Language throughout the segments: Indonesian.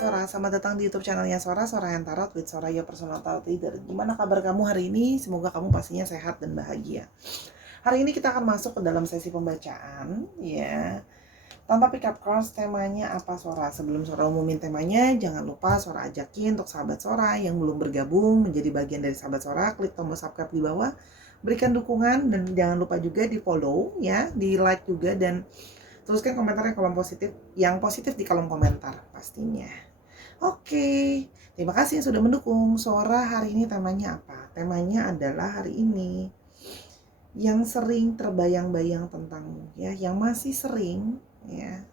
Sora, selamat datang di YouTube channelnya Sora, Sora yang Tarot with Sora, your personal tarot reader. Gimana kabar kamu hari ini? Semoga kamu pastinya sehat dan bahagia. Hari ini kita akan masuk ke dalam sesi pembacaan, ya. Tanpa pick up cards, temanya apa Sora? Sebelum Sora umumin temanya, jangan lupa Sora ajakin untuk sahabat Sora yang belum bergabung menjadi bagian dari sahabat Sora, klik tombol subscribe di bawah, berikan dukungan dan jangan lupa juga di follow, ya, di like juga dan tuliskan komentar yang positif di kolom komentar pastinya. Oke, terima kasih yang sudah mendukung. Sora hari ini temanya apa? Temanya adalah hari ini yang sering terbayang-bayang tentangmu, ya, yang masih sering, ya,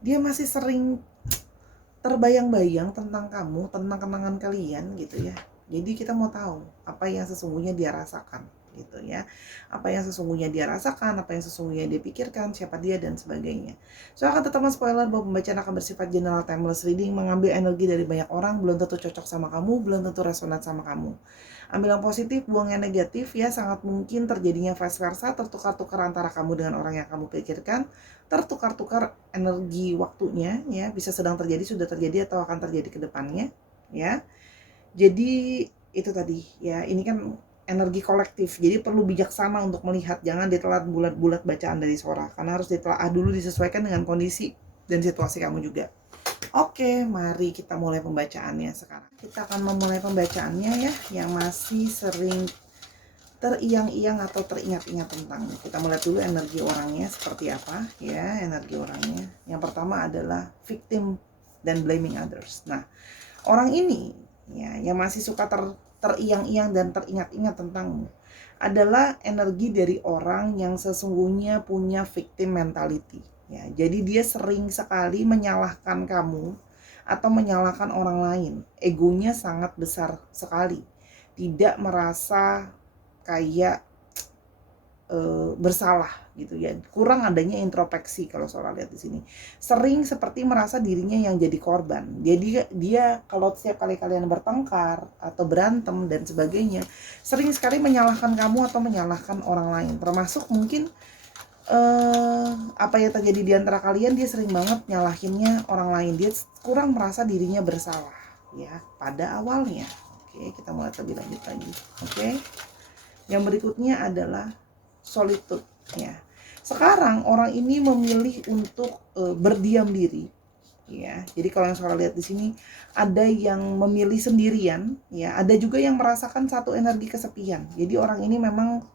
dia masih sering terbayang-bayang tentang kamu, tentang kenangan kalian gitu ya. Jadi kita mau tahu apa yang sesungguhnya dia rasakan gitu ya. Apa yang sesungguhnya dia rasakan, apa yang sesungguhnya dia pikirkan, siapa dia dan sebagainya. So akan tetap spoiler bahwa pembacaan akan bersifat general timeless reading, mengambil energi dari banyak orang, belum tentu cocok sama kamu, belum tentu resonat sama kamu. Ambil yang positif, buang yang negatif ya, sangat mungkin terjadinya vice versa, tertukar-tukar antara kamu dengan orang yang kamu pikirkan, tertukar-tukar energi waktunya ya, bisa sedang terjadi, sudah terjadi atau akan terjadi ke depannya ya. Jadi itu tadi ya, ini kan energi kolektif, jadi perlu bijaksana untuk melihat, jangan ditelan bulat-bulat bacaan dari Sora, karena harus ditelaah dulu, disesuaikan dengan kondisi dan situasi kamu juga. Oke, mari kita mulai pembacaannya sekarang. Kita akan memulai pembacaannya ya, yang masih sering teriang-iang atau teringat-ingat tentang. Kita melihat dulu energi orangnya seperti apa ya, energi orangnya. Yang pertama adalah victim dan blaming others. Nah, orang ini ya yang masih suka teriang-iang dan teringat-ingat tentangmu adalah energi dari orang yang sesungguhnya punya victim mentality ya. Jadi dia sering sekali menyalahkan kamu atau menyalahkan orang lain. Egonya sangat besar sekali. Tidak merasa kayak bersalah gitu ya, kurang adanya introspeksi kalau Sora lihat di sini. Sering seperti merasa dirinya yang jadi korban. Jadi dia kalau setiap kali kalian bertengkar atau berantem dan sebagainya, sering sekali menyalahkan kamu atau menyalahkan orang lain. Termasuk mungkin apa yang terjadi di antara kalian, dia sering banget nyalahinnya orang lain. Dia kurang merasa dirinya bersalah ya pada awalnya. Oke, kita mulai lebih lanjut lagi. Oke. Yang berikutnya adalah solitude ya. Sekarang orang ini memilih untuk berdiam diri ya. Jadi kalau yang Sora lihat di sini, ada yang memilih sendirian ya, ada juga yang merasakan satu energi kesepian. Jadi orang ini memang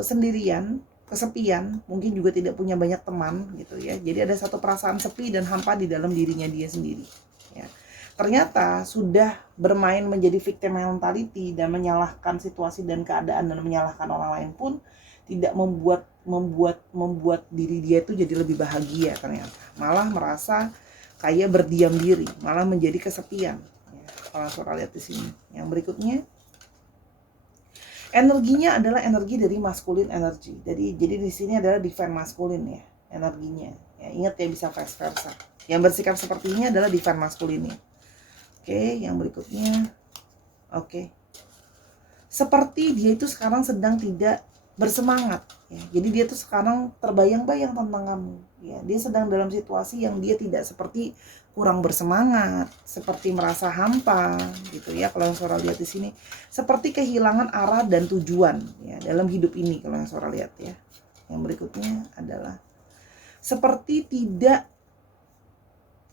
sendirian, kesepian, mungkin juga tidak punya banyak teman gitu ya. Jadi ada satu perasaan sepi dan hampa di dalam dirinya dia sendiri ya. Ternyata sudah bermain menjadi victim mentality dan menyalahkan situasi dan keadaan dan menyalahkan orang lain pun tidak membuat diri dia itu jadi lebih bahagia ternyata. Malah merasa kayak berdiam diri, malah menjadi kesepian. Ya, kalau Sora lihat di sini. Yang berikutnya, energinya adalah energi dari masculine energy. Jadi di sini adalah divine masculine ya, energinya. Ya, ingat ya, bisa vice versa. Yang bersikap seperti ini adalah divine masculine. Oke, yang berikutnya. Oke. Seperti dia itu sekarang sedang tidak bersemangat ya. Jadi dia tuh sekarang terbayang-bayang tentang kamu ya. Dia sedang dalam situasi yang dia tidak seperti kurang bersemangat, seperti merasa hampa gitu ya. Kalau yang Sora lihat di sini, seperti kehilangan arah dan tujuan ya dalam hidup ini kalau yang Sora lihat ya. Yang berikutnya adalah seperti tidak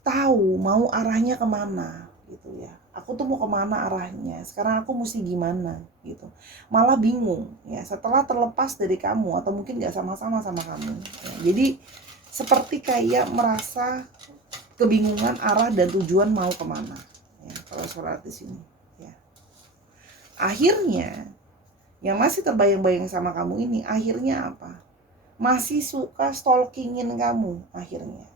tahu mau arahnya kemana gitu ya. Aku tuh mau kemana arahnya, sekarang aku mesti gimana gitu, malah bingung ya setelah terlepas dari kamu atau mungkin gak sama-sama sama kamu ya. Jadi seperti kayak merasa kebingungan arah dan tujuan mau kemana ya, kalau Sora di sini ya. Akhirnya yang masih terbayang-bayang sama kamu ini akhirnya apa, masih suka stalkingin kamu akhirnya.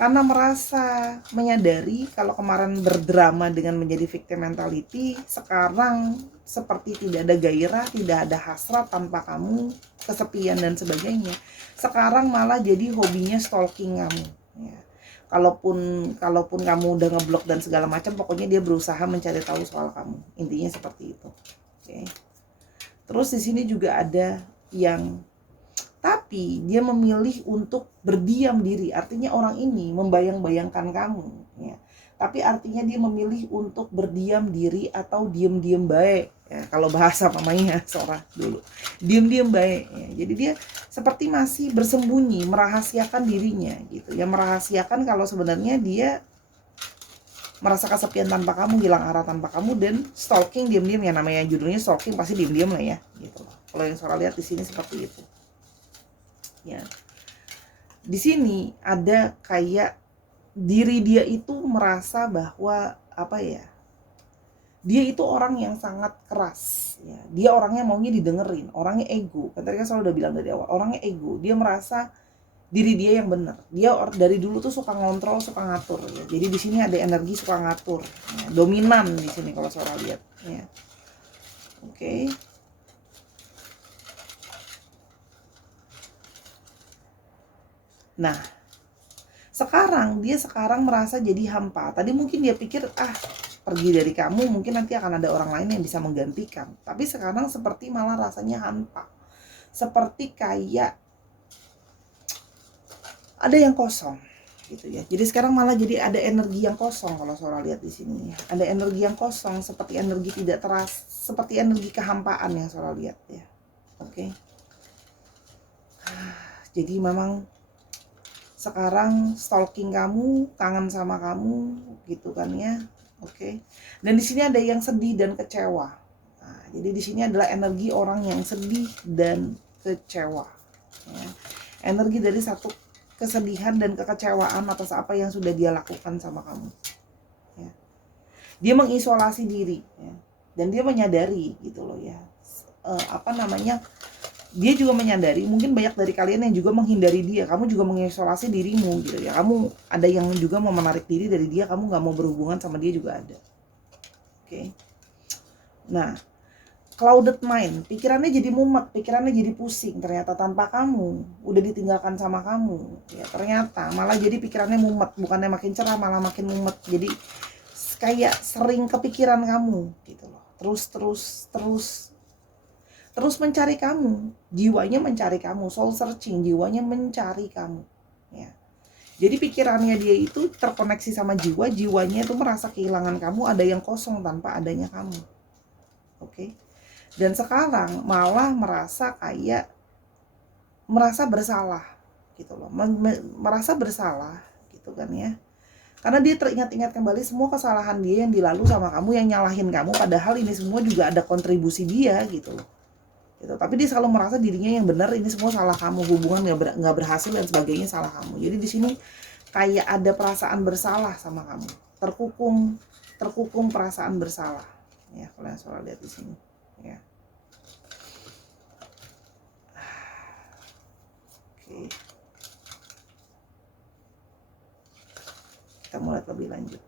Karena merasa menyadari kalau kemarin berdrama dengan menjadi victim mentality, sekarang seperti tidak ada gairah, tidak ada hasrat tanpa kamu, kesepian dan sebagainya. Sekarang malah jadi hobinya stalking kamu. Ya. Kalaupun kamu udah ngeblok dan segala macam, pokoknya dia berusaha mencari tahu soal kamu. Intinya seperti itu. Oke. Terus di sini juga ada yang tapi dia memilih untuk berdiam diri. Artinya orang ini membayang-bayangkan kamu tapi artinya dia memilih untuk berdiam diri atau diem-diem baik ya, kalau bahasa mamanya Sora dulu, diem-diem baik ya. Jadi dia seperti masih bersembunyi, merahasiakan dirinya gitu ya, merahasiakan kalau sebenarnya dia merasa kesepian tanpa kamu, hilang arah tanpa kamu, dan stalking diem-diem ya, namanya judulnya stalking pasti diem-diem lah ya gitu. Kalau yang Sora lihat di sini seperti itu ya. Di sini ada kayak diri dia itu merasa bahwa apa ya, dia itu orang yang sangat keras ya, dia orangnya maunya didengerin, orangnya ego, kan tadi kan selalu udah bilang dari awal, orangnya ego, dia merasa diri dia yang benar, dia dari dulu tuh suka ngontrol, suka ngatur ya. Jadi di sini ada energi suka ngatur ya, dominan di sini kalau Sora lihat ya. Oke. Nah, sekarang dia merasa jadi hampa. Tadi mungkin dia pikir pergi dari kamu mungkin nanti akan ada orang lain yang bisa menggantikan. Tapi sekarang seperti malah rasanya hampa. Seperti kayak ada yang kosong gitu ya. Jadi sekarang malah jadi ada energi yang kosong kalau Sora lihat di sini. Ada energi yang kosong, seperti energi tidak terasa, seperti energi kehampaan yang Sora lihat ya. Oke. Jadi memang sekarang stalking kamu, kangen sama kamu gitu kan ya. Oke. Dan di sini ada yang sedih dan kecewa. Nah, jadi di sini adalah energi orang yang sedih dan kecewa ya. Energi dari satu kesedihan dan kekecewaan atas apa yang sudah dia lakukan sama kamu ya. Dia mengisolasi diri ya. Dan dia menyadari gitu loh ya, dia juga menyadari, mungkin banyak dari kalian yang juga menghindari dia, kamu juga mengisolasi dirimu gitu ya, kamu ada yang juga mau menarik diri dari dia, kamu nggak mau berhubungan sama dia juga ada. Oke. Nah, clouded mind, pikirannya jadi mumet, pikirannya jadi pusing, ternyata tanpa kamu, udah ditinggalkan sama kamu ya, ternyata malah jadi pikirannya mumet, bukannya makin cerah malah makin mumet, jadi kayak sering kepikiran kamu gitu loh, terus mencari kamu, jiwanya mencari kamu, soul searching, jiwanya mencari kamu ya. Jadi pikirannya dia itu terkoneksi sama jiwa, jiwanya itu merasa kehilangan kamu, ada yang kosong tanpa adanya kamu. Oke. Dan sekarang malah merasa kayak merasa bersalah gitu loh, merasa bersalah gitu kan ya. Karena dia teringat-ingat kembali semua kesalahan dia yang dilalu sama kamu, yang nyalahin kamu, padahal ini semua juga ada kontribusi dia gitu loh. Gitu. Tapi dia selalu merasa dirinya yang benar, ini semua salah kamu, hubungan nggak berhasil dan sebagainya salah kamu. Jadi di sini kayak ada perasaan bersalah sama kamu, terkukung perasaan bersalah ya, kalau yang Sora lihat di sini ya. Oke, kita mulai lebih lanjut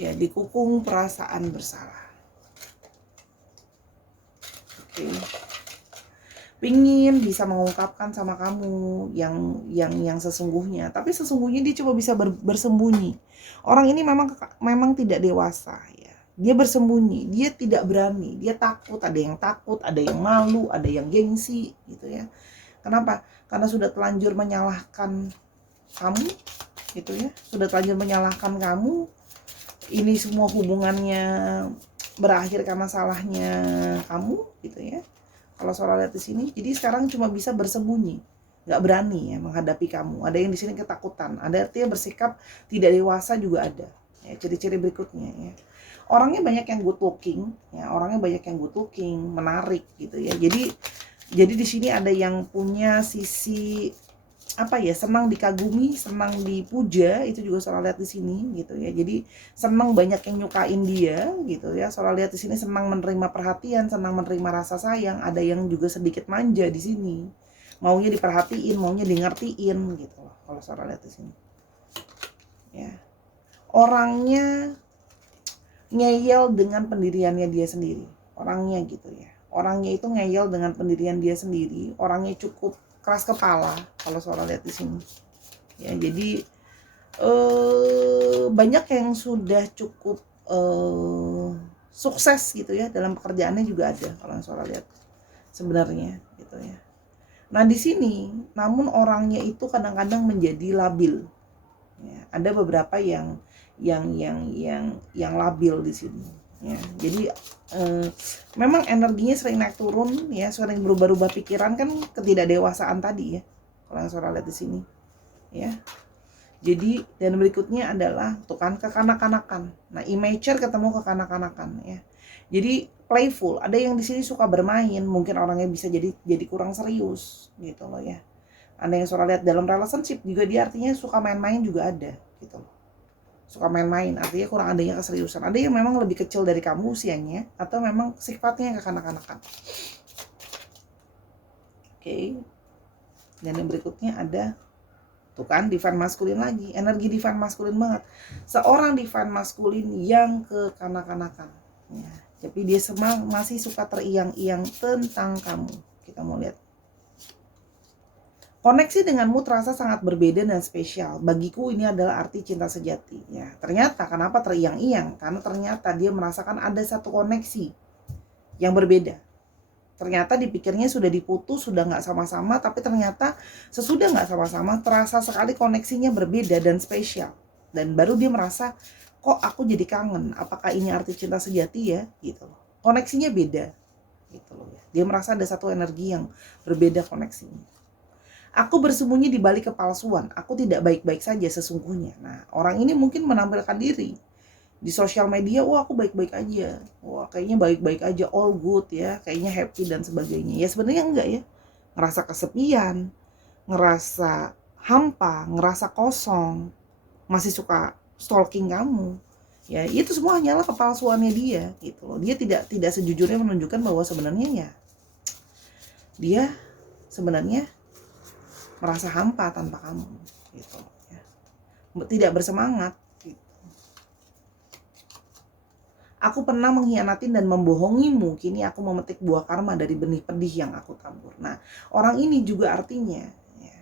ya, dikukung perasaan bersalah. Oke. Pingin bisa mengungkapkan sama kamu yang sesungguhnya, tapi sesungguhnya dia coba bisa bersembunyi. Orang ini memang tidak dewasa ya. Dia bersembunyi, dia tidak berani, dia takut, ada yang malu, ada yang gengsi gitu ya. Kenapa? Karena sudah telanjur menyalahkan kamu gitu ya. Sudah telanjur menyalahkan kamu. Ini semua hubungannya berakhir karena salahnya kamu gitu ya. Kalau Sora lihat di sini, jadi sekarang cuma bisa bersembunyi, nggak berani ya menghadapi kamu. Ada yang di sini ketakutan, ada artinya bersikap tidak dewasa juga ada. Ya, ciri-ciri berikutnya ya. Orangnya banyak yang good looking, ya, menarik gitu ya. Jadi di sini ada yang punya sisi senang dikagumi, senang dipuja, itu juga Sora lihat di sini gitu ya. Jadi senang banyak yang nyukain dia gitu ya. Sora lihat di sini senang menerima perhatian, senang menerima rasa sayang, ada yang juga sedikit manja di sini. Maunya diperhatiin, maunya di ngertiin gitu loh kalau Sora lihat di sini. Ya. Orangnya ngeyel dengan pendiriannya dia sendiri. Orangnya gitu ya. Orangnya itu ngeyel dengan pendirian dia sendiri, orangnya cukup keras kepala kalau Sora lihat di sini ya. Jadi banyak yang sudah cukup sukses gitu ya dalam pekerjaannya juga ada kalau Sora lihat sebenarnya gitu ya. Nah di sini namun orangnya itu kadang-kadang menjadi labil Ya, ada beberapa yang labil di sini. Ya, jadi memang energinya sering naik turun ya, sering berubah-ubah pikiran kan, ketidakdewasaan tadi ya. Kalau yang Sora lihat di sini, ya. Jadi dan berikutnya adalah tuh kan kekanak-kanakan. Nah, immature ketemu kekanak-kanakan ya. Jadi playful. Ada yang di sini suka bermain, mungkin orangnya bisa jadi kurang serius gitu loh ya. Ada yang Sora lihat dalam relationship juga, dia artinya suka main-main juga ada gitu loh. Suka main-main artinya kurang adanya keseriusan. Ada yang memang lebih kecil dari kamu usianya, atau memang sifatnya kekanak-kanakan. Oke. Dan yang berikutnya ada tuh kan divine maskulin lagi, energi divine maskulin banget. Seorang divine maskulin yang kekanak-kanakan ya. Tapi dia masih suka teriang-iang tentang kamu. Kita mau lihat. Koneksi denganmu terasa sangat berbeda dan spesial. Bagiku ini adalah arti cinta sejati. Ya, ternyata kenapa teriang-iang? Karena ternyata dia merasakan ada satu koneksi yang berbeda. Ternyata dipikirnya sudah diputus, sudah nggak sama-sama, tapi ternyata sesudah nggak sama-sama, terasa sekali koneksinya berbeda dan spesial. Dan baru dia merasa, kok aku jadi kangen? Apakah ini arti cinta sejati ya? Gitu loh. Koneksinya beda. Gitu loh ya. Dia merasa ada satu energi yang berbeda koneksinya. Aku bersembunyi di balik kepalsuan. Aku tidak baik-baik saja sesungguhnya. Nah, orang ini mungkin menampilkan diri di sosial media, wah aku baik-baik aja. Wah, kayaknya baik-baik aja, all good ya, kayaknya happy dan sebagainya. Ya sebenarnya enggak ya. Ngerasa kesepian, ngerasa hampa, ngerasa kosong, masih suka stalking kamu. Ya, itu semua hanyalah kepalsuannya dia gitu loh. Dia tidak sejujurnya menunjukkan bahwa sebenarnya ya dia sebenarnya merasa hampa tanpa kamu gitu ya. Tidak bersemangat gitu. Aku pernah mengkhianatin dan membohongimu, kini aku memetik buah karma dari benih pedih yang aku tabur. Nah, orang ini juga artinya ya,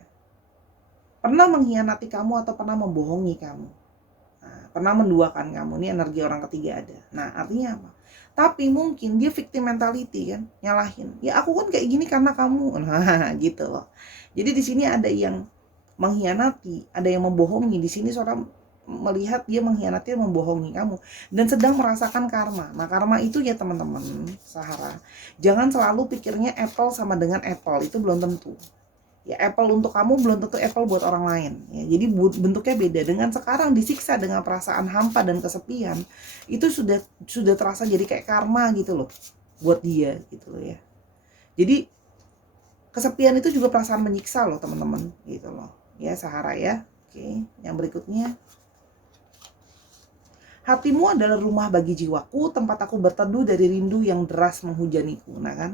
pernah mengkhianati kamu atau pernah membohongi kamu. Nah, pernah menduakan kamu, ini energi orang ketiga ada. Nah, artinya apa? Tapi mungkin dia victim mentality kan, nyalahin. Ya aku kan kayak gini karena kamu. Nah, gitu loh. Jadi di sini ada yang mengkhianati, ada yang membohongi. Di sini seorang melihat dia mengkhianati dan membohongi kamu dan sedang merasakan karma. Nah, karma itu ya teman-teman, Sahara, jangan selalu pikirnya apple sama dengan apple, itu belum tentu. Ya, apple untuk kamu belum tentu apple buat orang lain. Ya, jadi bentuknya beda. Dengan sekarang disiksa dengan perasaan hampa dan kesepian, itu sudah terasa jadi kayak karma gitu loh buat dia gitu loh ya. Jadi kesepian itu juga perasaan menyiksa loh teman-teman gitu loh. Ya Sahara ya. Oke, yang berikutnya. Hatimu adalah rumah bagi jiwaku, tempat aku berteduh dari rindu yang deras menghujaniku. Nah kan,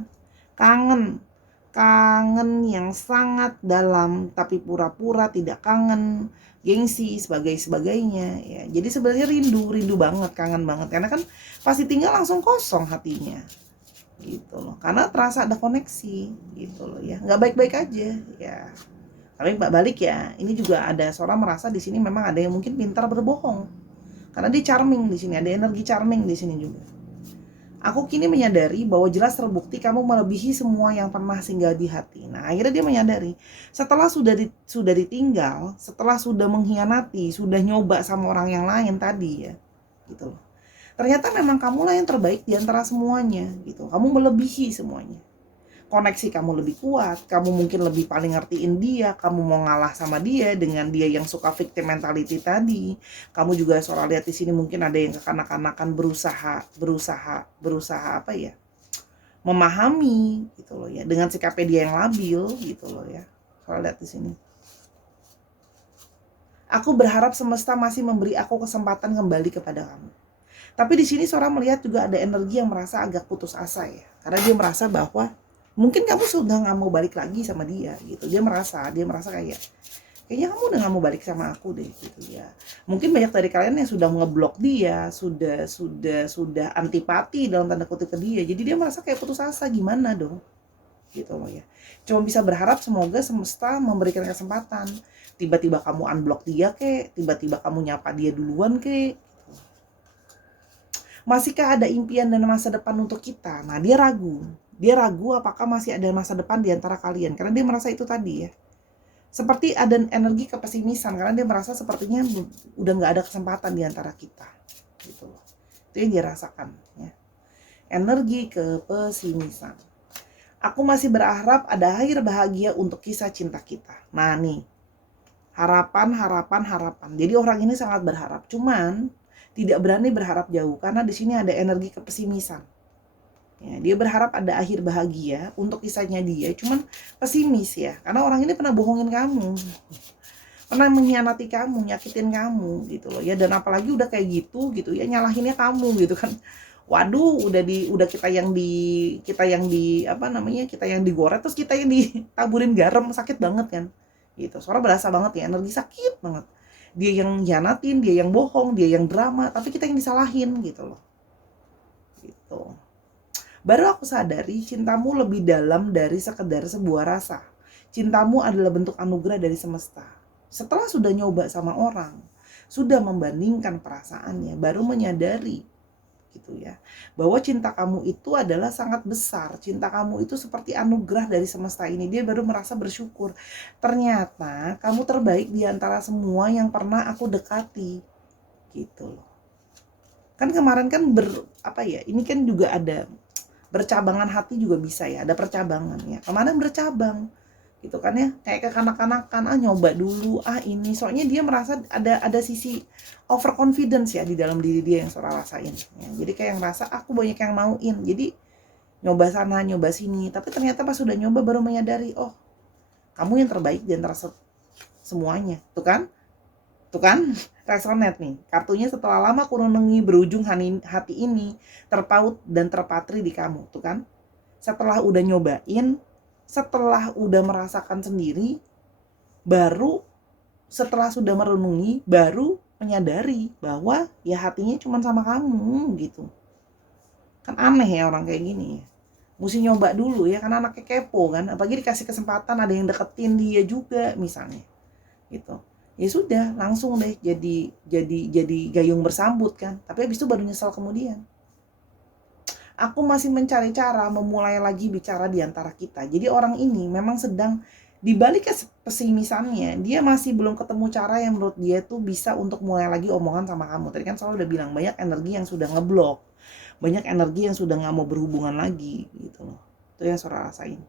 kangen yang sangat dalam, tapi pura-pura tidak kangen, gengsi, sebagainya. Ya, jadi sebenarnya rindu banget, kangen banget. Karena kan pasti tinggal langsung kosong hatinya, gitu loh. Karena terasa ada koneksi, gitu loh ya. Nggak baik-baik aja, ya. Tapi balik ya, ini juga ada seorang merasa di sini memang ada yang mungkin pintar berbohong. Karena dia charming di sini, ada energi charming di sini juga. Aku kini menyadari bahwa jelas terbukti kamu melebihi semua yang pernah singgah di hati. Nah, akhirnya dia menyadari setelah sudah ditinggal, setelah sudah mengkhianati, sudah nyoba sama orang yang lain tadi ya, gitu loh. Ternyata memang kamulah yang terbaik di antara semuanya, gitu. Kamu melebihi semuanya. Koneksi kamu lebih kuat, kamu mungkin lebih paling ngertiin dia, kamu mau ngalah sama dia dengan dia yang suka victim mentality tadi. Kamu juga soal lihat di sini mungkin ada yang kekanak-kanakan berusaha apa ya? Memahami gitu loh ya, dengan sikapnya dia yang labil gitu loh ya. Soal lihat di sini. Aku berharap semesta masih memberi aku kesempatan kembali kepada kamu. Tapi di sini seorang melihat juga ada energi yang merasa agak putus asa ya. Karena dia merasa bahwa mungkin kamu sudah nggak mau balik lagi sama dia gitu. Dia merasa kayaknya kamu udah nggak mau balik sama aku deh gitu ya. Mungkin banyak dari kalian yang sudah ngeblok dia, sudah antipati dalam tanda kutip ke dia. Jadi dia merasa kayak putus asa, gimana dong? Gitu loh ya. Cuma bisa berharap semoga semesta memberikan kesempatan. Tiba-tiba kamu unblock dia kek, tiba-tiba kamu nyapa dia duluan kek. Masihkah ada impian dan masa depan untuk kita? Nah, dia ragu apakah masih ada masa depan di antara kalian. Karena dia merasa itu tadi ya. Seperti ada energi kepesimisan karena dia merasa sepertinya udah nggak ada kesempatan di antara kita, gitu loh. Itu yang dia rasakan, ya. Energi kepesimisan. Aku masih berharap ada akhir bahagia untuk kisah cinta kita. Nah nih, harapan, harapan, harapan. Jadi orang ini sangat berharap, cuman tidak berani berharap jauh karena di sini ada energi kepesimisan. Ya, dia berharap ada akhir bahagia untuk kisahnya dia, cuman pesimis ya, karena orang ini pernah bohongin kamu, pernah mengkhianati kamu, nyakitin kamu gitu loh ya, dan apalagi udah kayak gitu ya, nyalahinnya kamu gitu kan. Waduh, udah kita yang di apa namanya, kita yang digoreng terus kita yang ditaburin garam, sakit banget kan. Gitu. Soalnya berasa banget ya, energi sakit banget. Dia yang hianatin, dia yang bohong, dia yang drama, tapi kita yang disalahin gitu loh. Gitu. Baru aku sadari cintamu lebih dalam dari sekedar sebuah rasa. Cintamu adalah bentuk anugerah dari semesta. Setelah sudah nyoba sama orang, sudah membandingkan perasaannya, baru menyadari gitu ya, bahwa cinta kamu itu adalah sangat besar. Cinta kamu itu seperti anugerah dari semesta ini. Dia baru merasa bersyukur. Ternyata kamu terbaik di antara semua yang pernah aku dekati. Gitu loh. Kan kemarin kan ini kan juga ada bercabangan hati juga bisa ya, ada percabangan ya. Kemarin bercabang gitu kan ya, kayak kekanak-kanakan, nyoba dulu, ini soalnya dia merasa ada sisi overconfidence ya di dalam diri dia yang Sora rasain ya. Jadi kayak ngerasa aku banyak yang mauin, jadi nyoba sana nyoba sini, tapi ternyata pas sudah nyoba baru menyadari, oh kamu yang terbaik di antara semuanya. Tuh kan resonate nih kartunya. Setelah lama kunungi berujung hati ini terpaut dan terpatri di kamu. Tuh kan, setelah udah nyobain, setelah udah merasakan sendiri, baru setelah sudah merenungi, baru menyadari bahwa ya hatinya cuma sama kamu gitu. Kan aneh ya orang kayak gini ya, mesti nyoba dulu ya, karena anaknya kepo kan, apalagi dikasih kesempatan ada yang deketin dia juga misalnya gitu, ya sudah langsung deh jadi gayung bersambut kan, tapi habis itu baru nyesal kemudian. Aku masih mencari cara memulai lagi bicara di antara kita. Jadi orang ini memang sedang dibalik pesimisannya, dia masih belum ketemu cara yang menurut dia tuh bisa untuk mulai lagi omongan sama kamu. Tadi kan selalu udah bilang banyak energi yang sudah ngeblok, banyak energi yang sudah nggak mau berhubungan lagi gitu loh. Itu yang Sora rasain.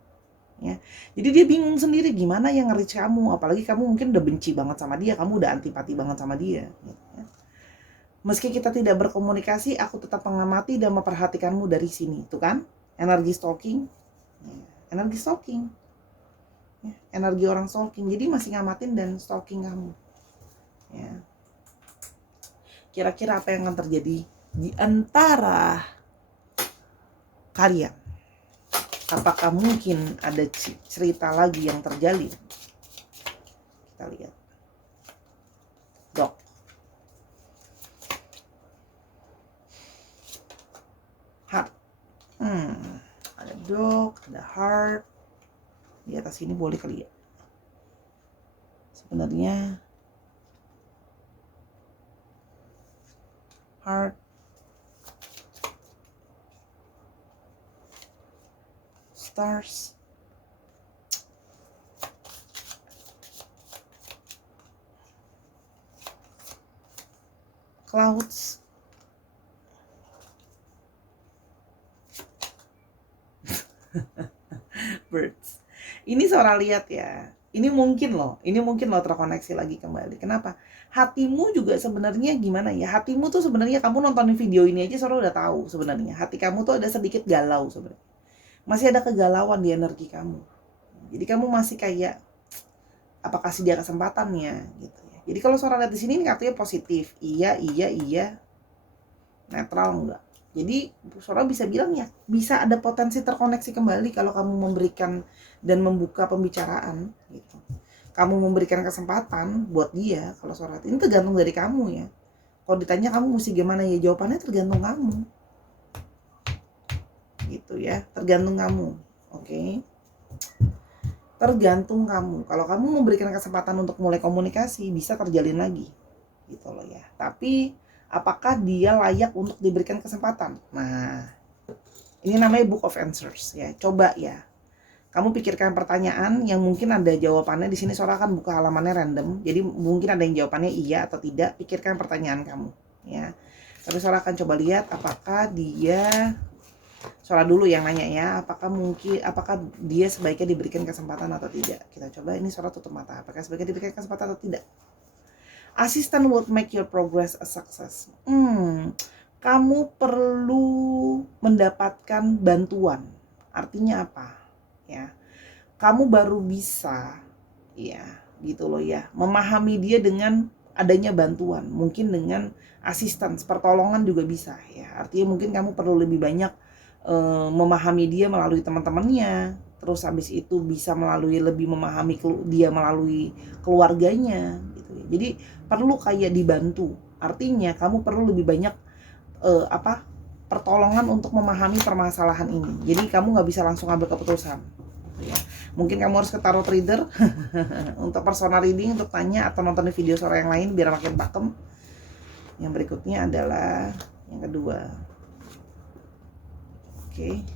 Ya. Jadi dia bingung sendiri gimana yang nge-reach kamu, apalagi kamu mungkin udah benci banget sama dia, kamu udah antipati banget sama dia gitu ya. Meski kita tidak berkomunikasi, aku tetap mengamati dan memperhatikanmu dari sini. Tuh kan, energi stalking. Energi stalking. Energi orang stalking. Jadi masih ngamatin dan stalking kamu. Ya. Kira-kira apa yang akan terjadi di antara kalian? Apakah mungkin ada cerita lagi yang terjalin? Kita lihat. Dok. Heart. Ada dog, ada heart. Di atas ini boleh kali ya. Sebenarnya heart, stars, clouds, birds. Ini Sora lihat ya. Ini mungkin loh terkoneksi lagi kembali. Kenapa? Hatimu juga sebenarnya gimana ya? Hatimu tuh sebenarnya, kamu nontonin video ini aja Sora udah tahu sebenarnya. Hati kamu tuh ada sedikit galau sebenarnya. Masih ada kegalauan di energi kamu. Jadi kamu masih kayak, apa kasih dia kesempatannya gitu ya. Jadi kalau Sora lihat di sini ini kartunya positif. Iya. Netral enggak. Jadi Sora bisa bilang ya, bisa ada potensi terkoneksi kembali kalau kamu memberikan dan membuka pembicaraan gitu. Kamu memberikan kesempatan buat dia. Kalau Sora ini tergantung dari kamu ya. Kalau ditanya kamu mesti gimana ya, jawabannya tergantung kamu. Gitu ya, tergantung kamu. Oke. Tergantung kamu. Kalau kamu memberikan kesempatan untuk mulai komunikasi, bisa terjalin lagi. Gitu loh ya. Tapi apakah dia layak untuk diberikan kesempatan? Nah, ini namanya Book of Answers ya. Coba ya. Kamu pikirkan pertanyaan yang mungkin ada jawabannya di sini. Sora akan buka halamannya random, jadi mungkin ada yang jawabannya iya atau tidak. Pikirkan pertanyaan kamu, ya. Tapi Sora akan coba lihat apakah dia, Sora dulu yang nanya ya, apakah dia sebaiknya diberikan kesempatan atau tidak. Kita coba, ini Sora tutup mata. Apakah sebaiknya diberikan kesempatan atau tidak? Assistant would make your progress a success. Kamu perlu mendapatkan bantuan. Artinya apa? Ya, kamu baru bisa, ya, gitu loh ya, memahami dia dengan adanya bantuan, mungkin dengan asisten, pertolongan juga bisa ya. Artinya mungkin kamu perlu lebih banyak memahami dia melalui teman-temannya, terus habis itu bisa lebih memahami dia melalui keluarganya gitu ya. Jadi perlu kayak dibantu. Artinya kamu perlu lebih banyak pertolongan untuk memahami permasalahan ini. Jadi kamu nggak bisa langsung ambil keputusan. Ya. Mungkin kamu harus ke tarot reader untuk personal reading, untuk tanya atau nonton video Sora yang lain biar makin pakem. Yang berikutnya adalah yang kedua. Oke.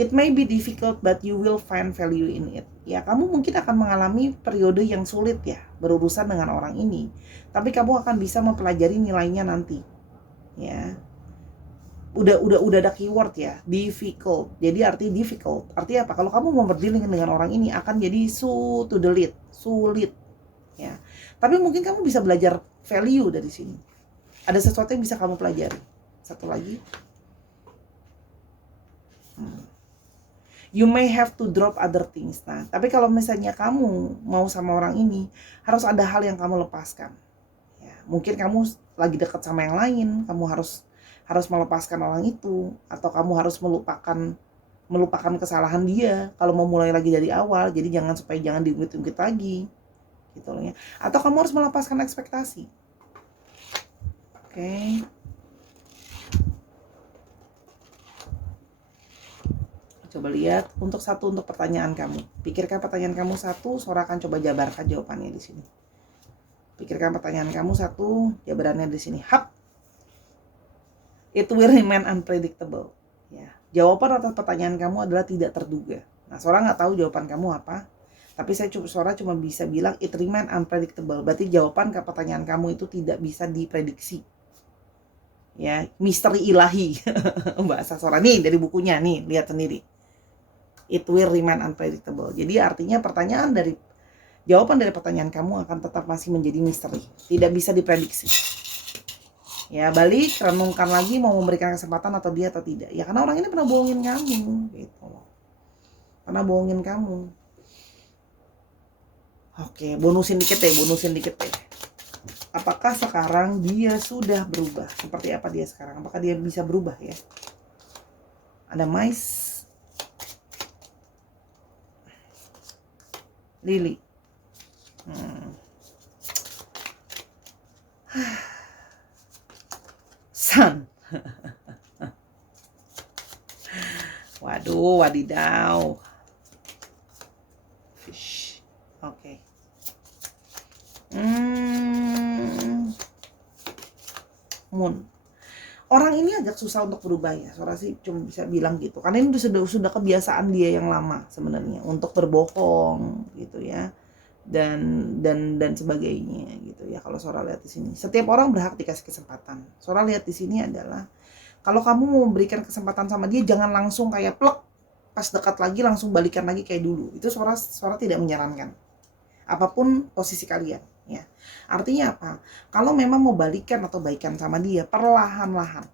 It may be difficult but you will find value in it. Ya, kamu mungkin akan mengalami periode yang sulit ya berurusan dengan orang ini. Tapi kamu akan bisa mempelajari nilainya nanti. Ya. Udah ada keyword ya, difficult. Jadi arti difficult, artinya apa? Kalau kamu mau berdealing dengan orang ini akan jadi sulit ya. Tapi mungkin kamu bisa belajar value dari sini. Ada sesuatu yang bisa kamu pelajari. Satu lagi. You may have to drop other things. Nah, tapi kalau misalnya kamu mau sama orang ini, harus ada hal yang kamu lepaskan. Ya, mungkin kamu lagi dekat sama yang lain, kamu harus melepaskan orang itu, atau kamu harus melupakan kesalahan dia kalau mau mulai lagi dari awal. Jadi jangan diungkit-ungkit lagi gitu loh ya. Atau kamu harus melepaskan ekspektasi. Oke. Coba lihat untuk pertanyaan kamu. Pikirkan pertanyaan kamu satu, Sora akan coba jabarkan jawabannya di sini. Pikirkan pertanyaan kamu satu, jawabannya di sini. Hap. It will remain unpredictable. Ya, jawaban atas pertanyaan kamu adalah tidak terduga. Nah, Sora nggak tahu jawaban kamu apa, tapi Sora cuma bisa bilang it remain unpredictable. Berarti jawaban ke pertanyaan kamu itu tidak bisa diprediksi. Ya, misteri ilahi. Bahasa Sora nih dari bukunya nih, lihat sendiri. It will remain unpredictable. Jadi artinya jawaban dari pertanyaan kamu akan tetap masih menjadi misteri, tidak bisa diprediksi. Ya, balik renungkan lagi mau memberikan kesempatan atau dia atau tidak. Ya karena orang ini pernah bohongin kamu gitu loh. Pernah bohongin kamu. Oke, bonusin dikit deh. Apakah sekarang dia sudah berubah? Seperti apa dia sekarang? Apakah dia bisa berubah ya? Ada mice, lily. Sun. Waduh, wadidaw. Fish. Oke. Moon. Orang ini agak susah untuk berubah ya. Sora sih cuma bisa bilang gitu. Karena ini sudah kebiasaan dia yang lama sebenarnya untuk berbohong gitu ya. Dan sebagainya gitu ya. Kalau Sora lihat di sini, setiap orang berhak dikasih kesempatan. Sora lihat di sini adalah kalau kamu mau memberikan kesempatan sama dia, jangan langsung kayak plek pas dekat lagi langsung balikan lagi kayak dulu. Itu Sora tidak menyarankan. Apapun posisi kalian ya. Artinya apa? Kalau memang mau balikan atau baikan sama dia, perlahan-lahan.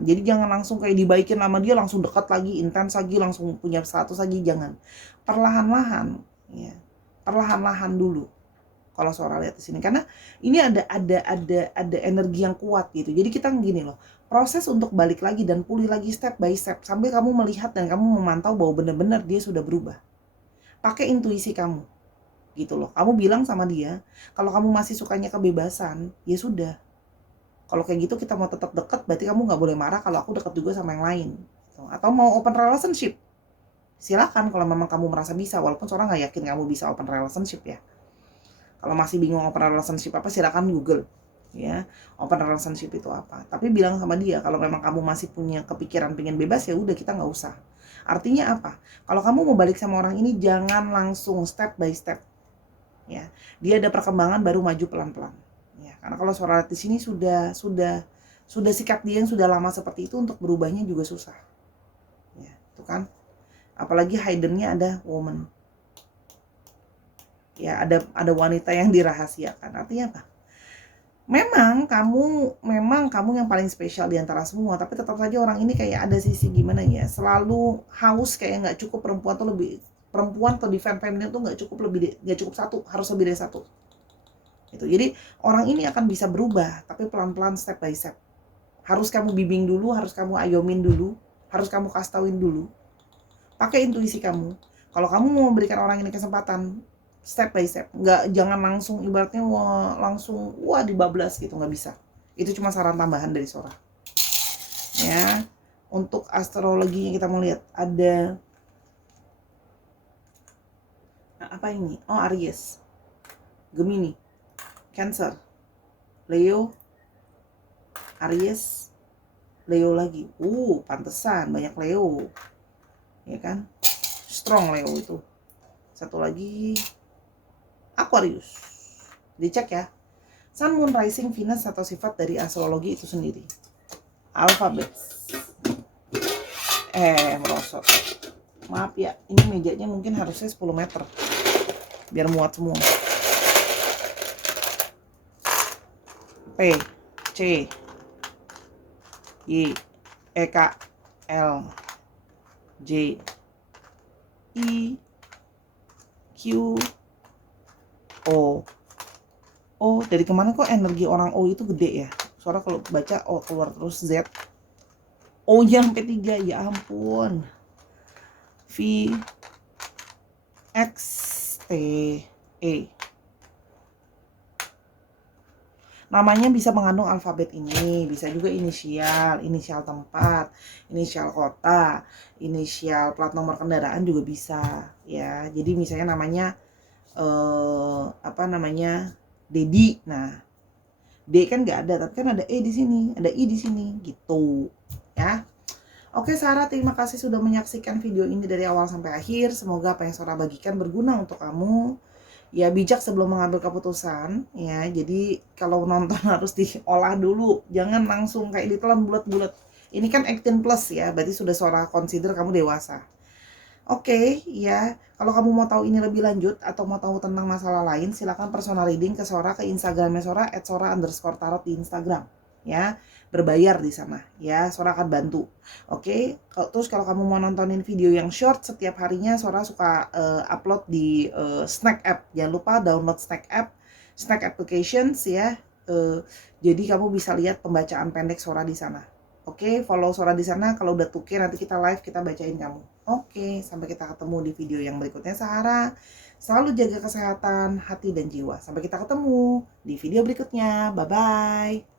Jadi jangan langsung kayak dibaikin sama dia langsung dekat lagi, intens lagi, langsung punya status lagi, jangan. Perlahan-lahan ya. Perlahan-lahan dulu. Kalau Sora lihat di sini, karena ini ada energi yang kuat gitu. Jadi kita gini loh, proses untuk balik lagi dan pulih lagi step by step sambil kamu melihat dan kamu memantau bahwa benar-benar dia sudah berubah. Pakai intuisi kamu gitu loh. Kamu bilang sama dia, kalau kamu masih sukanya kebebasan, ya sudah. Kalau kayak gitu kita mau tetap dekat, berarti kamu nggak boleh marah kalau aku dekat juga sama yang lain. Atau mau open relationship, silakan kalau memang kamu merasa bisa. Walaupun Sora nggak yakin kamu bisa open relationship ya. Kalau masih bingung open relationship apa, silakan Google ya. Open relationship itu apa. Tapi bilang sama dia kalau memang kamu masih punya kepikiran pengen bebas, ya udah kita nggak usah. Artinya apa? Kalau kamu mau balik sama orang ini, jangan langsung step by step. Ya, dia ada perkembangan baru maju pelan-pelan. Ya, karena kalau suara di sini sudah sikap dia yang sudah lama seperti itu, untuk berubahnya juga susah. Ya, itu kan. Apalagi hiddennya ada woman. Ya, ada wanita yang dirahasiakan. Artinya apa? Memang kamu yang paling spesial di antara semua, tapi tetap saja orang ini kayak ada sisi gimana ya, selalu haus, kayak nggak cukup perempuan atau defend feminine tuh nggak cukup satu, harus lebih dari satu. Itu. Jadi orang ini akan bisa berubah, tapi pelan-pelan, step by step. Harus kamu bimbing dulu, harus kamu ayomin dulu, harus kamu kasih tauin dulu. Pakai intuisi kamu. Kalau kamu mau memberikan orang ini kesempatan, step by step, jangan langsung ibaratnya langsung dibablas gitu, nggak bisa. Itu cuma saran tambahan dari Sora. Ya, untuk astrologi yang kita mau lihat ada apa ini? Oh, Aries, Gemini, Cancer, Leo, Aries, Leo lagi. Pantesan banyak Leo, ya kan? Strong Leo itu. Satu lagi Aquarius. Dicek ya. Sun, Moon, Rising, Venus atau sifat dari astrologi itu sendiri. Alfabet. Merosot. Maaf ya, ini mejanya mungkin harusnya 10 meter. Biar muat semua. P, C, Y, K, L, J, I, Q, O. Dari kemana kok energi orang O itu gede ya? Suara kalau baca O keluar terus, Z. O-nya sampai 3, ya ampun. V, X, T, E. Namanya bisa mengandung alfabet ini, bisa juga inisial tempat, inisial kota, inisial plat nomor kendaraan juga bisa, ya. Jadi misalnya namanya Dedi. Nah, D kan nggak ada, tapi kan ada E di sini, ada I di sini, gitu, ya. Oke, Sarah, terima kasih sudah menyaksikan video ini dari awal sampai akhir. Semoga apa yang Sarah bagikan berguna untuk kamu. Ya, bijak sebelum mengambil keputusan, ya. Jadi kalau nonton harus diolah dulu, jangan langsung kayak ditelan bulat-bulat. Ini kan 18+ ya, berarti sudah Sarah consider kamu dewasa. Oke, ya. Kalau kamu mau tahu ini lebih lanjut atau mau tahu tentang masalah lain, silakan personal reading ke Sora, ke Instagramnya Sora @sora_tarot di Instagram, ya. Berbayar di sana, ya. Sora akan bantu. Oke. Terus kalau kamu mau nontonin video yang short setiap harinya, Sora suka upload di Snack App. Jangan lupa download Snack App, Snack Applications, ya. Jadi kamu bisa lihat pembacaan pendek Sora di sana. Oke, follow Sora di sana. Kalau udah tuker, nanti kita live, kita bacain kamu. Oke, sampai kita ketemu di video yang berikutnya, Sahara. Selalu jaga kesehatan hati dan jiwa. Sampai kita ketemu di video berikutnya. Bye-bye.